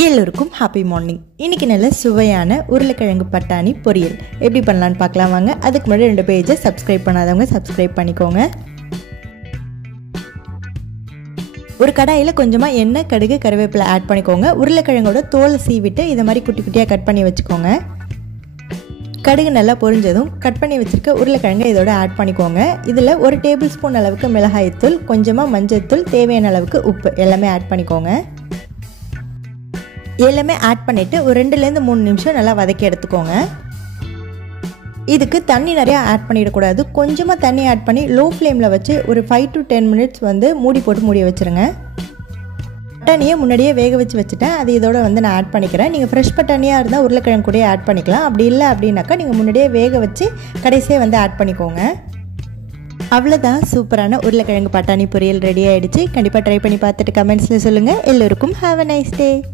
எல்லோருக்கும் happy morning. இன்றைக்கி நல்ல சுவையான உருளைக்கிழங்கு பட்டாணி பொரியல் எப்படி பண்ணலான்னு பார்க்கலாம் வாங்க. அதுக்கு முன்னாடி 2 பேஜை சப்ஸ்கிரைப் பண்ணாதவங்க சப்ஸ்கிரைப் பண்ணிக்கோங்க. ஒரு கடாயில் கொஞ்சமாக எண்ணெய், கடுகு, கருவேப்பிலை ஆட் பண்ணிக்கோங்க. உருளைக்கிழங்கோட தோலை சீவிட்டு இதை மாதிரி குட்டி குட்டியாக கட் பண்ணி வச்சுக்கோங்க. கடுகு நல்லா பொரிஞ்சதும் கட் பண்ணி வச்சுருக்க உருளைக்கிழங்கை இதோட ஆட் பண்ணிக்கோங்க. இதில் 1 டேபிள் ஸ்பூன் அளவுக்கு மிளகாய்த்தூள், கொஞ்சமாக மஞ்சள்தூள், தேவையான அளவுக்கு உப்பு எல்லாமே ஆட் பண்ணிக்கோங்க. எல்லாமே ஆட் பண்ணிவிட்டு ஒரு 2-3 நிமிஷம் நல்லா வதக்கி எடுத்துக்கோங்க. இதுக்கு தண்ணி நிறையா ஆட் பண்ணிடக்கூடாது. கொஞ்சமாக தண்ணி ஆட் பண்ணி லோ ஃப்ளேமில் வச்சு ஒரு 5 to 10 மினிட்ஸ் மூடி போட்டு மூடி வச்சுருங்க. பட்டாணியை முன்னாடியே வேக வச்சுட்டேன். அது இதோட நான் ஆட் பண்ணிக்கிறேன். நீங்கள் ஃப்ரெஷ் பட்டாணியாக இருந்தால் உருளைக்கிழங்கு கூட ஆட் பண்ணிக்கலாம். அப்படி இல்லை அப்படின்னாக்கா நீங்கள் முன்னாடியே வேக வச்சு கடைசியாக ஆட் பண்ணிக்கோங்க. அவ்வளோதான், சூப்பரான உருளைக்கிழங்கு பட்டாணி பொரியல் ரெடி ஆகிடுச்சு. கண்டிப்பாக ட்ரை பண்ணி பார்த்துட்டு கமெண்ட்ஸில் சொல்லுங்கள். எல்லோருக்கும் ஹாவ் அ நைஸ் டே.